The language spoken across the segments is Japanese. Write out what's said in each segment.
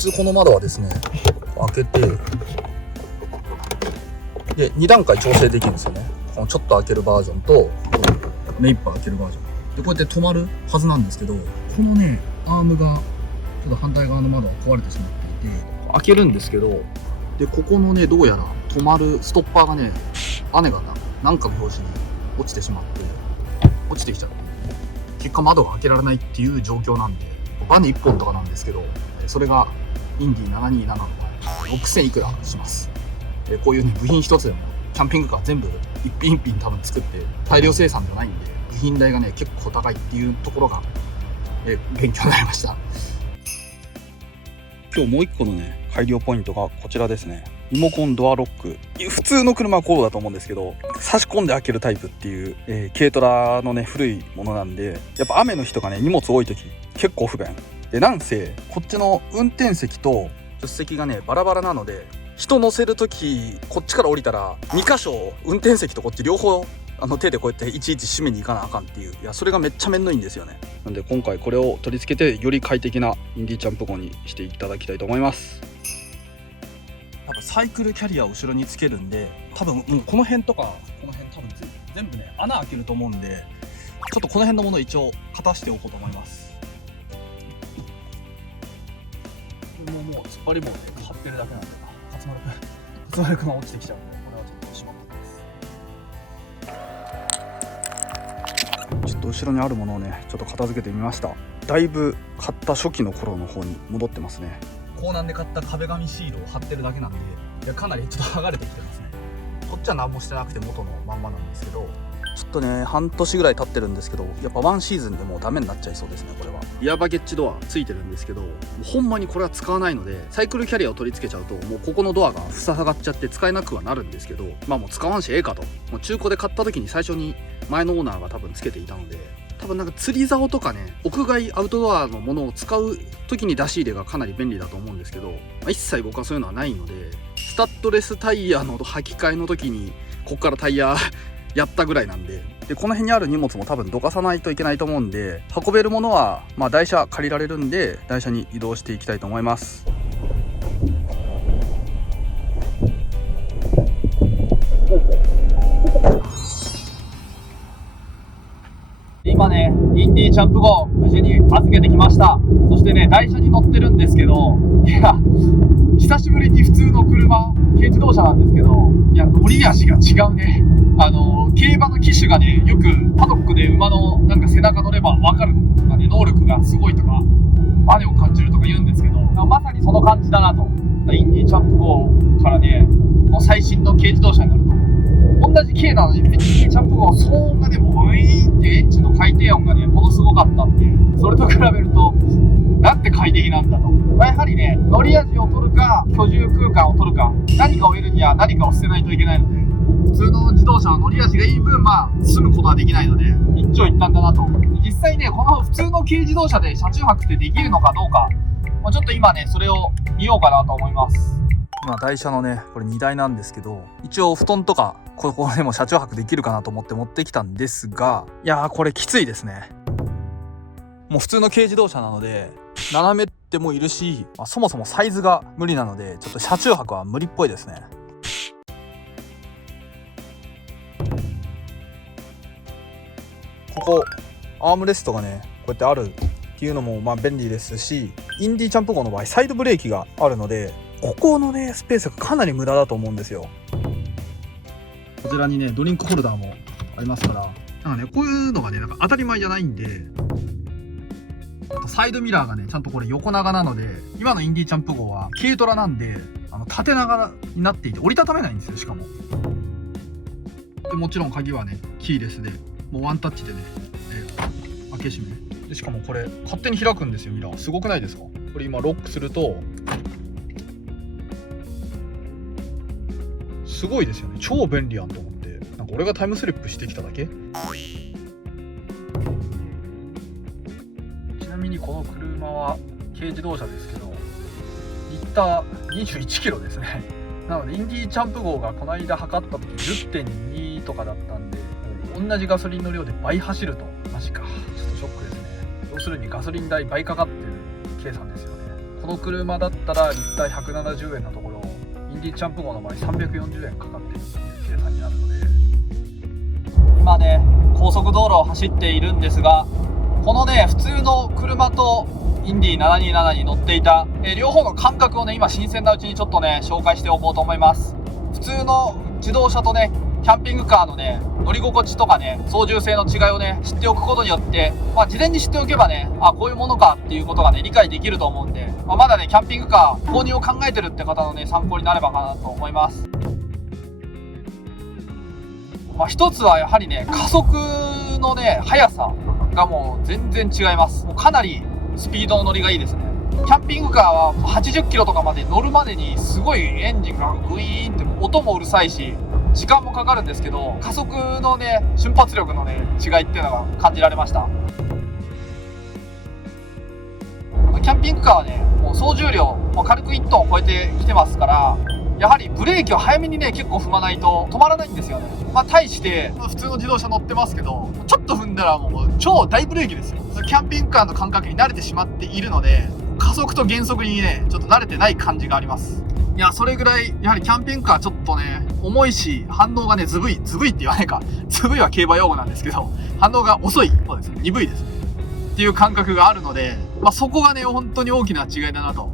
通この窓はですね開けて、で2段階調整できるんですよね。このちょっと開けるバージョンと目いっぱい開けるバージョンで、こうやって止まるはずなんですけど、このねアームがちょっと反対側の窓が壊れてしまっていて、開けるんですけど、でここのねどうやら止まるストッパーがね、姉がなんかの拍子に落ちてしまって落ちてきちゃって、結果窓が開けられないっていう状況なんで、バネ1本とかなんですけど、それがインディ727の6000いくらします。こういうね部品一つでもキャンピングカー全部一品一品多分作って大量生産じゃないんで、部品代がね結構高いっていうところが勉強になりました。今日もう一個のね改良ポイントがこちらですね。リモコンドアロック、普通の車はこうだと思うんですけど、差し込んで開けるタイプっていう、軽トラのね古いものなんで、やっぱ雨の日とかね荷物多い時結構不便で、なんせこっちの運転席と助手席がねバラバラなので、人乗せる時こっちから降りたら2箇所運転席とこっち両方手でこうやっていちいち閉めに行かなあかんっていう、いやそれがめっちゃめんどいんですよね。なんで今回これを取り付けてより快適なインディチャンプ号にしていただきたいと思います。多分サイクルキャリアを後ろにつけるんで、多分もうこの辺とかこの辺多分全部ね穴開けると思うんで、ちょっとこの辺のものを一応片しておこうと思います。これももう突っ張り棒で貼ってるだけなんでな、勝丸くんが落ちてきちゃうんで、これはちょっとしまっておきます。ちょっと後ろにあるものをねちょっと片付けてみました。だいぶ買った初期の頃の方に戻ってますね。港南で買った壁紙シールを貼ってるだけなんで、いやかなりちょっと剥がれてきてますね。こっちは何もしてなくて元のまんまなんですけど、ちょっとね半年ぐらい経ってるんですけど、やっぱワンシーズンでもうダメになっちゃいそうですね。これはリアバゲッジドアついてるんですけど、もうほんまにこれは使わないので、サイクルキャリアを取り付けちゃうともうここのドアが塞がっちゃって使えなくはなるんですけど、まあもう使わんしええかと、もう中古で買った時に最初に前のオーナーが多分つけていたので、多分なんか釣り竿とかね屋外アウトドアのものを使う時に出し入れがかなり便利だと思うんですけど、一切僕はそういうのはないので、スタッドレスタイヤの履き替えの時にここからタイヤやったぐらいなんで、この辺にある荷物も多分どかさないといけないと思うんで、運べるものはまあ台車借りられるんで台車に移動していきたいと思います。今ねインディチャンプ号無事に預けてきました。そしてね台車に乗ってるんですけど、いや久しぶりに普通の車、軽自動車なんですけど、いや乗り足が違うね。競馬の騎手がねよくパドックで馬のなんか背中乗れば分かるとかね、能力がすごいとかバネを感じるとか言うんですけど、まさにその感じだなと。インディチャンプ号からね最新の軽自動車に乗ると同じ軽なのに、インディチャンプ号騒音がねもうウィーンってエンジンの回転音がねものすごかったんで、それと比べるとなんて快適なんだと。やはりね乗り味を取るか居住空間を取るか、何かを得るには何かを捨てないといけないので、普通の自動車は乗り味がいい分住むことはできないので一長一短だなと。実際ねこの普通の軽自動車で車中泊ってできるのかどうか、ちょっと今ねそれを見ようかなと思います。今台車のねこれ荷台なんですけど、一応布団とかここでも車中泊できるかなと思って持ってきたんですが、いやーこれきついですね。もう普通の軽自動車なので斜めってもいるし、そもそもサイズが無理なのでちょっと車中泊は無理っぽいですね。ここアームレストがねこうやってあるっていうのも便利ですし、インディチャンプ号の場合サイドブレーキがあるので、ここのねスペースがかなり無駄だと思うんですよ。こちらにねドリンクホルダーもありますから、なんかねこういうのがねなんか当たり前じゃないんで、サイドミラーがねちゃんとこれ横長なので、今のインディチャンプ号は軽トラなんで縦長になっていて折りたためないんですよ。しかもでもちろん鍵はねキーレスでもうワンタッチでね、開け閉めで、しかもこれ勝手に開くんですよ。ミラーすごくないですか？これ今ロックするとすごいですよね。超便利やんと思って、なんか俺がタイムスリップしてきただけ。ちなみにこの車は軽自動車ですけどリッター21キロですね。なのでインディチャンプ号がこの間測った時 10.2 とかだったんで、同じガソリンの量で倍走ると、マジか、ちょっとショックですね。要するにガソリン代倍かかってる計算ですよね。この車だったらリッター170円のところ、インディチャンプ号の場合340円かかっているという計算になるので、今ね高速道路を走っているんですが、このね普通の車とインディ727に乗っていた、両方の感覚をね今新鮮なうちにちょっとね紹介しておこうと思います。普通の自動車とねキャンピングカーのね乗り心地とかね操縦性の違いをね知っておくことによって、事前に知っておけばねこういうものかっていうことがね理解できると思うんで、まだねキャンピングカー購入を考えてるって方のね参考になればかなと思います。一つはやはりね加速のね速さがもう全然違います。もうかなりスピードの乗りがいいですね。キャンピングカーは80キロとかまで乗るまでにすごいエンジンがグイーンって音もうるさいし時間もかかるんですけど、加速のね瞬発力のね違いっていうのが感じられました。キャンピングカーはねもう総重量もう軽く1トンを超えてきてますから、やはりブレーキを早めにね結構踏まないと止まらないんですよね。対して普通の自動車乗ってますけど、ちょっと踏んだらもう超大ブレーキですよ。キャンピングカーの感覚に慣れてしまっているので、加速と減速にねちょっと慣れてない感じがあります。いやそれぐらいやはりキャンピングカーちょっとね重いし、反応がねズブイって言わないか、ズブイは競馬用語なんですけど、反応が遅い、そうですね、鈍いですねっていう感覚があるので、そこがね本当に大きな違いだなと。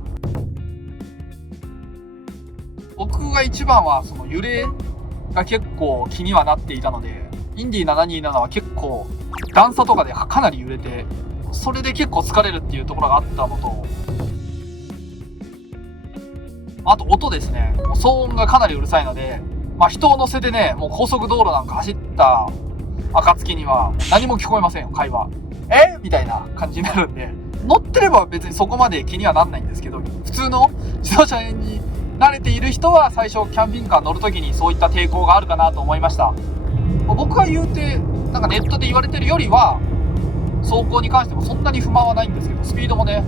僕が一番はその揺れが結構気にはなっていたので、インディ727は結構段差とかでかなり揺れて、それで結構疲れるっていうところがあったのと、あと音ですね。騒音がかなりうるさいので、人を乗せてねもう高速道路なんか走った暁には何も聞こえませんよ、会話。みたいな感じになるんで、乗ってれば別にそこまで気にはなんないんですけど、普通の自動車に慣れている人は最初キャンピングカー乗るときにそういった抵抗があるかなと思いました。僕が言うてなんかネットで言われてるよりは走行に関してもそんなに不満はないんですけど、スピードもね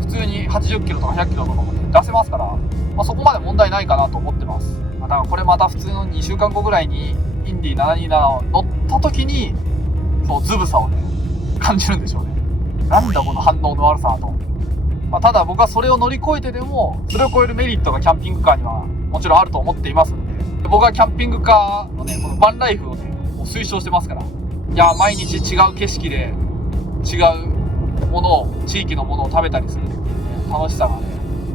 普通に80キロとか100キロとかも、ね、出せますから、そこまで問題ないかなと思ってます。だからこれまた普通の2週間後ぐらいにインディ727を乗った時にそうズブさをね感じるんでしょうね。なんだこの反応の悪さと。ただ僕はそれを乗り越えてでもそれを超えるメリットがキャンピングカーにはもちろんあると思っていますので、僕はキャンピングカーのねこのバンライフをねもう推奨してますから。いや毎日違う景色で違うものを地域のものを食べたりするっていう、ね、楽しさがね、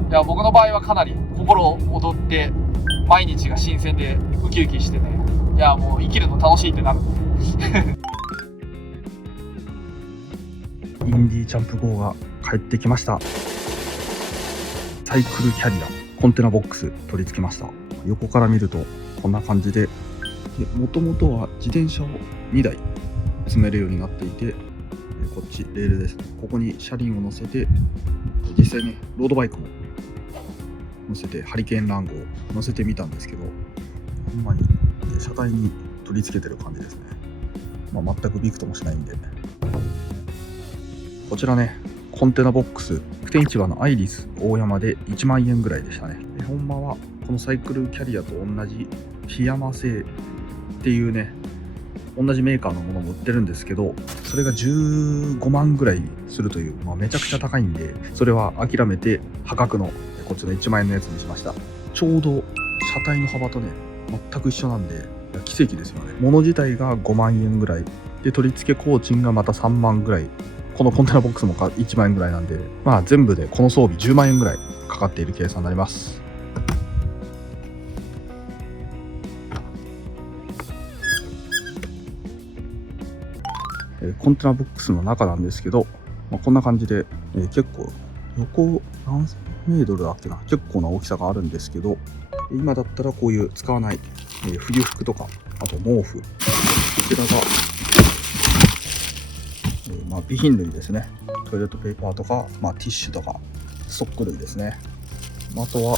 いや僕の場合はかなり心躍って毎日が新鮮でウキウキしてね、いやもう生きるの楽しいってなるんでインディチャンプ号が帰ってきました。サイクルキャリアコンテナボックス取り付けました。横から見るとこんな感じで、もともとは自転車を2台積めるようになっていて、こっちレールですね、ここに車輪を乗せて、実際ねロードバイクも乗せてハリケーンランゴを乗せてみたんですけど、ほんまに車体に取り付けてる感じですね。全くビクともしないんで。こちらねコンテナボックス、福天市場のアイリス大山で1万円ぐらいでしたね。ほんまはこのサイクルキャリアと同じ檜山製っていうね同じメーカーのものも売ってるんですけど、それが15万ぐらいするという、めちゃくちゃ高いんで、それは諦めて破格のこっちの1万円のやつにしました。ちょうど車体の幅とね全く一緒なんで奇跡ですよね。物自体が5万円ぐらいで、取り付け工賃がまた3万ぐらい、このコンテナボックスも1万円ぐらいなんで、全部でこの装備10万円ぐらいかかっている計算になります。コンテナボックスの中なんですけど、こんな感じで、結構横何メートルだっけな、結構な大きさがあるんですけど、今だったらこういう使わない、冬服とか、あと毛布、こちらが、備品類ですね。トイレットペーパーとか、ティッシュとかストック類ですね。あとは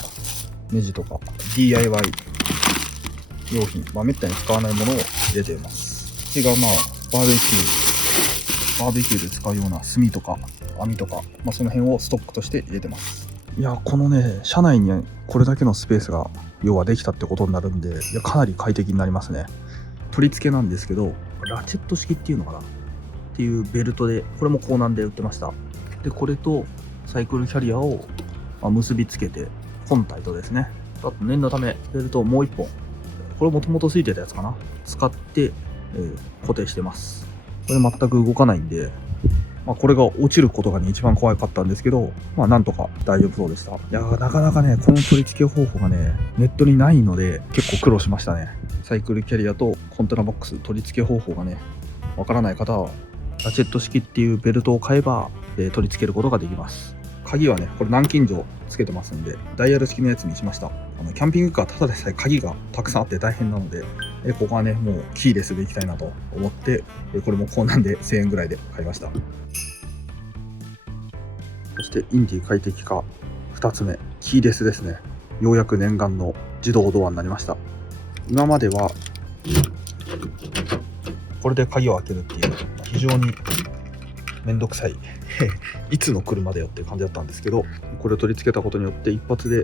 ネジとか DIY 用品、めったに使わないものを入れています。これがバーベキューで使うような炭とか網とか、その辺をストックとして入れてます。いやこのね車内にこれだけのスペースが要はできたってことになるんで、かなり快適になりますね。取り付けなんですけど、ラチェット式っていうのかなっていうベルトで、これもコーナンで売ってました。でこれとサイクルキャリアを結びつけて、本体とですね、あと念のためベルトをもう1本、これもともとついてたやつかな、使って、固定してます。これ全く動かないんで、これが落ちることがね一番怖かったんですけど、なんとか大丈夫そうでした。いやー、なかなかねこの取り付け方法がねネットにないので結構苦労しましたね。サイクルキャリアとコンテナボックス取り付け方法がねわからない方はラチェット式っていうベルトを買えば、取り付けることができます。鍵はねこれ南京錠つけてますんでダイヤル式のやつにしました。キャンピングカーただでさえ鍵がたくさんあって大変なので、ここはねもうキーレスでいきたいなと思って、これもこうなんで1000円ぐらいで買いました。そしてインディ快適化2つ目、キーレスですね。ようやく念願の自動ドアになりました。今まではこれで鍵を開けるっていう非常にめんどくさいいつの車だよっていう感じだったんですけど、これを取り付けたことによって一発で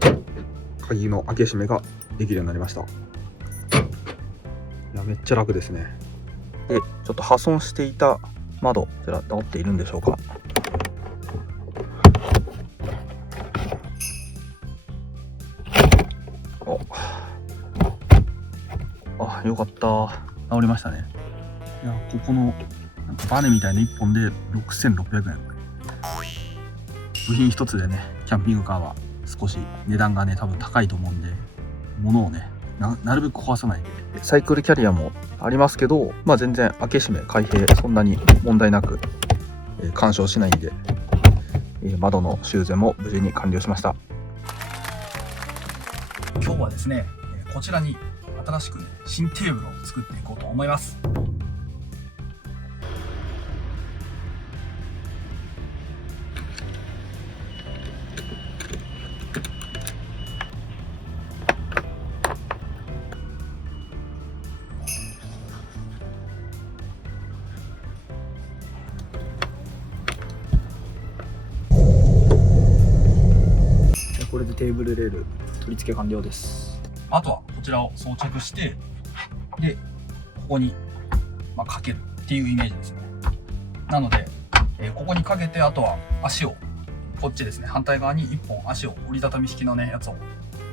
鍵の開け閉めができるようになりました。いやめっちゃ楽ですね。でちょっと破損していた窓、こちら直っているんでしょうか。よかった、治りましたね。いやここのなんかバネみたいな1本で6600円。部品1つでねキャンピングカーは少し値段がね多分高いと思うんで、物をねなるべく壊さないで。サイクルキャリアもありますけど、全然開け閉め開閉そんなに問題なく、干渉しないんで、窓の修繕も無事に完了しました。今日はですねこちらに新しくね新テーブルを作っていこうと思います。これでテーブルレール取り付け完了です。あとはこちらを装着して、でここにかけるっていうイメージですね。なので、ここにかけて、あとは足をこっちですね、反対側に1本足を折りたたみ式のねやつを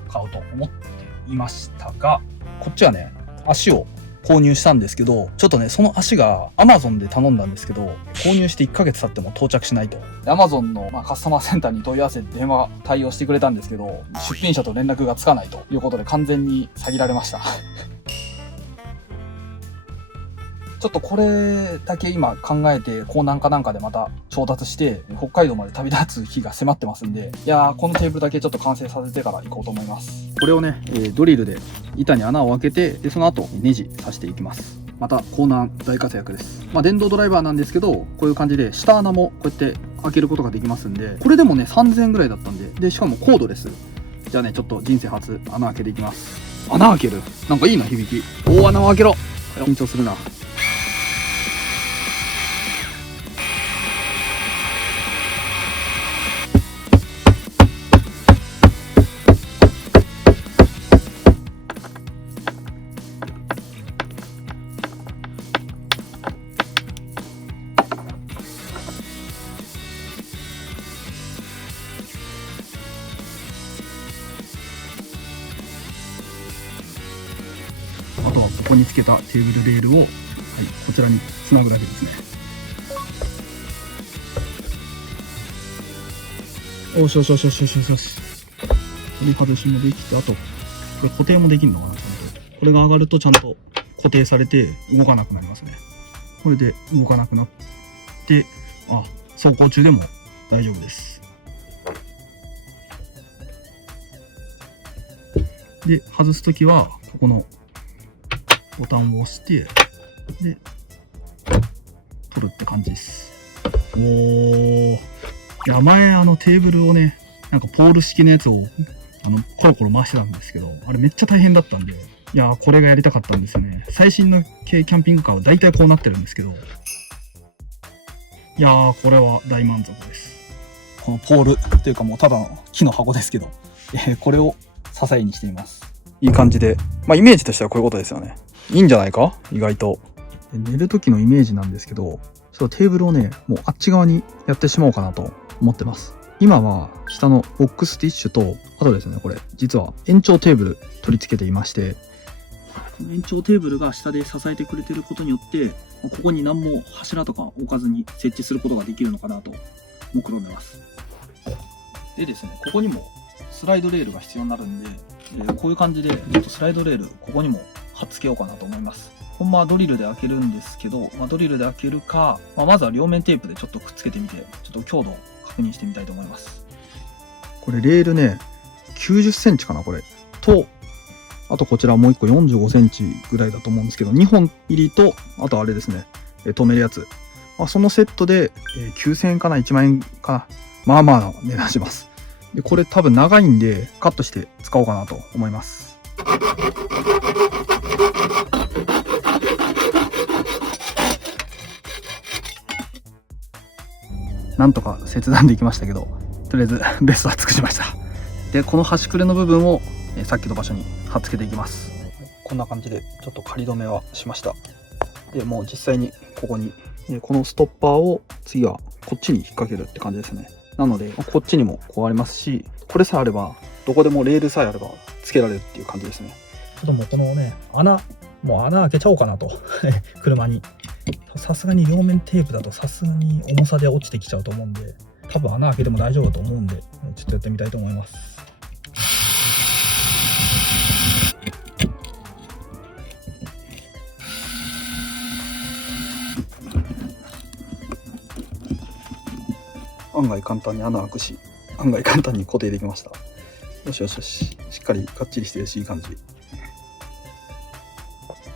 買おうと思っていましたが、こっちはね足を購入したんですけど、ちょっとねその足が Amazon で頼んだんですけど、購入して1ヶ月経っても到着しないと。 Amazon のカスタマーセンターに問い合わせて電話対応してくれたんですけど、出品者と連絡がつかないということで完全に詐欺られましたちょっとこれだけ今考えて、港南かなんかでまた調達して北海道まで旅立つ日が迫ってますんで、いやーこのテーブルだけちょっと完成させてから行こうと思います。これをね、ドリルで板に穴を開けて、でその後ネジ刺していきます。また港南大活躍です。電動ドライバーなんですけど、こういう感じで下穴もこうやって開けることができますんで、これでもね3000円ぐらいだったんで、しかもコードレス。じゃあねちょっと人生初穴開けていきます。穴開ける、なんかいいな響き。大穴を開けろ。緊張するな。あとはここにつけたテーブルレールを、こちらにつなぐだけですね。よしよしよしよしよしよし。取り外しもできて、あとこれ固定もできるのかな。ちゃんとこれが上がるとちゃんと固定されて動かなくなりますね。これで動かなくなって、走行中でも大丈夫です。で外すときはここのボタンを押して、で取るって感じです。いや前テーブルをねなんかポール式のやつをコロコロ回してたんですけど、あれめっちゃ大変だったんで、いやこれがやりたかったんですよね。最新の軽キャンピングカーは大体こうなってるんですけど、いやーこれは大満足です。このポールというかもうただの木の箱ですけど、これを支えにしています。いい感じで、イメージとしてはこういうことですよね。いいんじゃないか意外と。寝る時のイメージなんですけど、ちょっとテーブルをねもうあっち側にやってしまおうかなと思ってます。今は下のボックスティッシュと、あとですね、これ実は延長テーブル取り付けていまして、この延長テーブルが下で支えてくれてることによって、ここに何も柱とか置かずに設置することができるのかなと目論んでます。でですね、ここにもスライドレールが必要になるんで、こういう感じでちょっとスライドレールここにも貼っつけようかなと思います。ほんまはドリルで開けるんですけど、ドリルで開けるか、まずは両面テープでちょっとくっつけてみて、ちょっと強度を確認してみたいと思います。これレールね、90センチかなこれと、あとこちらもう1個45センチぐらいだと思うんですけど、2本入りと、あとあれですね、止めるやつ、そのセットで9000円かな、1万円かな、まあまあ値段します。でこれ多分長いんでカットして使おうかなと思います。なんとか切断できましたけど、とりあえずベストは尽くしました。でこの端くれの部分をさっきの場所に貼っつけていきます。こんな感じでちょっと仮止めはしました。でもう実際にここにこのストッパーを次はこっちに引っ掛けるって感じですね。なのでこっちにもこうありますし、これさえあればどこでもレールさえあればつけられるっていう感じですね。ちょっともうこのねもう穴開けちゃおうかなと車に。さすがに両面テープだとさすがに重さで落ちてきちゃうと思うんで、多分穴開けても大丈夫だと思うんで、ちょっとやってみたいと思います。案外簡単に穴開くし、案外簡単に固定できました。よしよしよし、しっかりがっちりしてるし、いい感じ。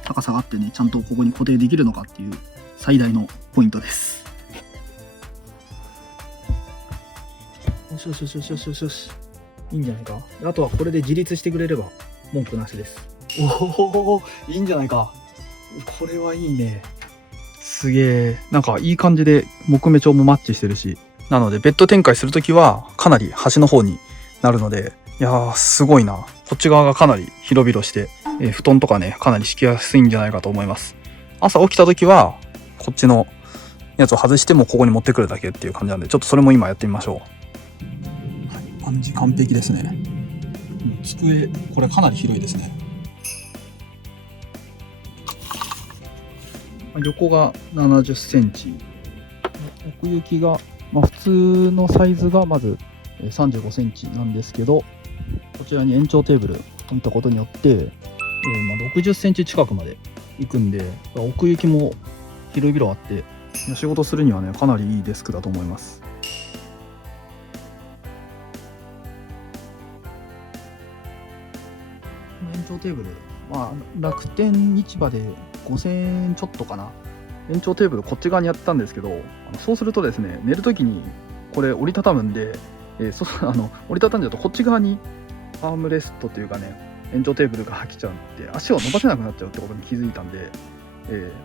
高さがあってね、ちゃんとここに固定できるのかっていう最大のポイントです。よしよしよしよしよしよしよし、いいんじゃないか。あとはこれで自立してくれれば文句なしです。おお、いいんじゃないか。これはいいね。すげえ、なんかいい感じで木目調もマッチしてるし、なのでベッド展開するときはかなり端の方になるので、いやーすごいな。こっち側がかなり広々して、布団とかねかなり敷きやすいんじゃないかと思います。朝起きた時はこっちのやつを外してもここに持ってくるだけっていう感じなんで、ちょっとそれも今やってみましょう。はい、感じ完璧ですね。机これかなり広いですね。横が70センチ、奥行きが、普通のサイズがまず35センチなんですけど、こちらに延長テーブル置いたことによって、60センチ近くまで行くんで、奥行きも広々あって、仕事するにはねかなりいいデスクだと思います。この延長テーブル、楽天市場で5000円ちょっとかな。延長テーブルこっち側にやったんですけど、そうするとですね、寝るときにこれ折りたたむんで、折りたたんじゃうとこっち側にアームレストというかね、延長テーブルが来ちゃうんで、足を伸ばせなくなっちゃうってことに気づいたんで、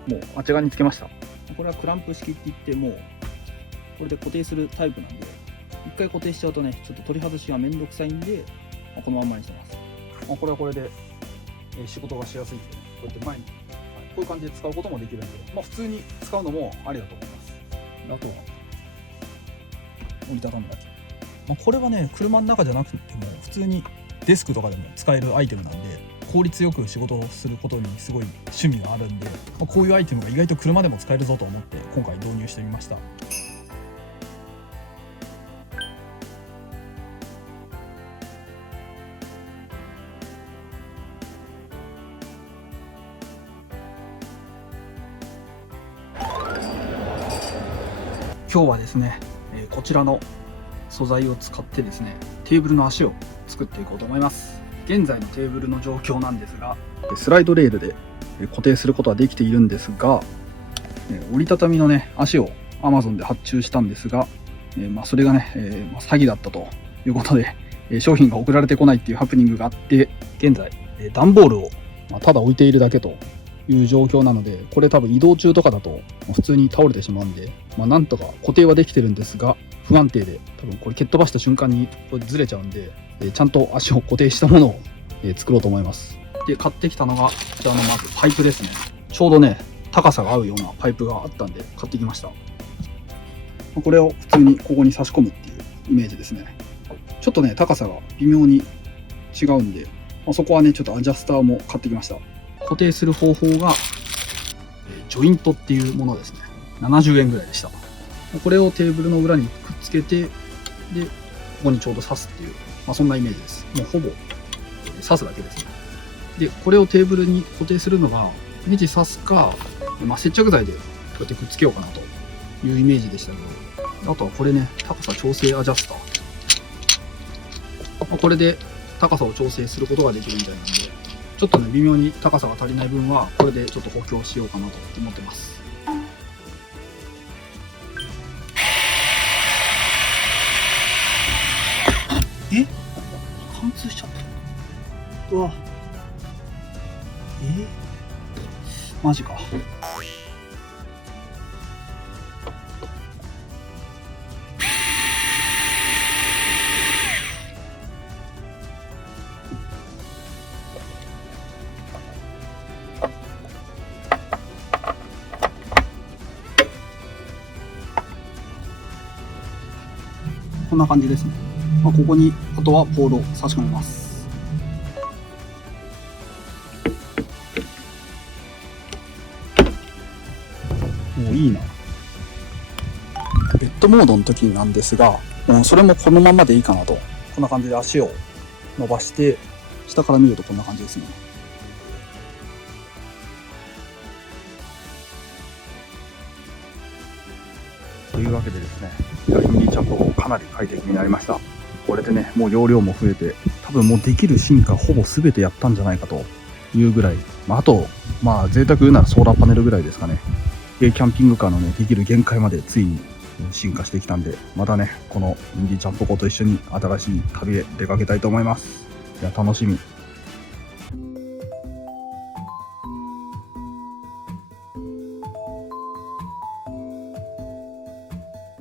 もうあっち側につけました。これはクランプ式って言って、もうこれで固定するタイプなんで、一回固定しちゃうとね、ちょっと取り外しがめんどくさいんで、このまんまにしてます。これはこれで仕事がしやすいんで、ね、こうやって前に、こういう感じで使うこともできるんで、普通に使うのもありだと思います。あとは折りたたむだけ。これはね、車の中じゃなくても普通にデスクとかでも使えるアイテムなんで、効率よく仕事をすることにすごい趣味があるんで、こういうアイテムが意外と車でも使えるぞと思って今回導入してみました。今日はですね、こちらの素材を使ってですね、テーブルの足を作っていこうと思います。現在のテーブルの状況なんですが、スライドレールで固定することはできているんですが、折りたたみのね足を Amazon で発注したんですが、それがね、詐欺だったということで、商品が送られてこないっていうハプニングがあって、現在段ボールをただ置いているだけという状況なので、これ多分移動中とかだと普通に倒れてしまうんで、なんとか固定はできてるんですが、不安定で多分これ蹴っ飛ばした瞬間にこれずれちゃうんで、ちゃんと足を固定したものを作ろうと思います。で買ってきたのがこちらのまずパイプですね。ちょうどね高さが合うようなパイプがあったんで買ってきました。これを普通にここに差し込むっていうイメージですね。ちょっとね、高さが微妙に違うんで、そこはね、ちょっとアジャスターも買ってきました。固定する方法が、ジョイントっていうものですね。70円ぐらいでした。これをテーブルの裏にくっつけて、で、ここにちょうど刺すっていう、そんなイメージです。もうほぼ刺すだけですね。で、これをテーブルに固定するのが、ネジ刺すか、接着剤でこうやってくっつけようかなというイメージでしたけど、あとはこれね、高さ調整アジャスター。これで高さを調整することができるみたいなんで、ちょっとね、微妙に高さが足りない分は、これでちょっと補強しようかなと思ってます。貫通しちゃった。うわ。マジか。こんな感じですね。ここにあとはポールを差し込みます。もういいな。ベッドモードの時なんですが、それもこのままでいいかなと。こんな感じで足を伸ばして、下から見るとこんな感じですね。というわけでですね、インディチャンプ号かなり快適になりました。これでね、もう容量も増えて、多分もうできる進化ほぼ全てやったんじゃないかというぐらい、あと、贅沢言うならソーラーパネルぐらいですかね。軽キャンピングカーのね、できる限界までついに進化してきたんで、またね、このインディチャンプ号と一緒に新しい旅へ出かけたいと思います。いや、楽しみ。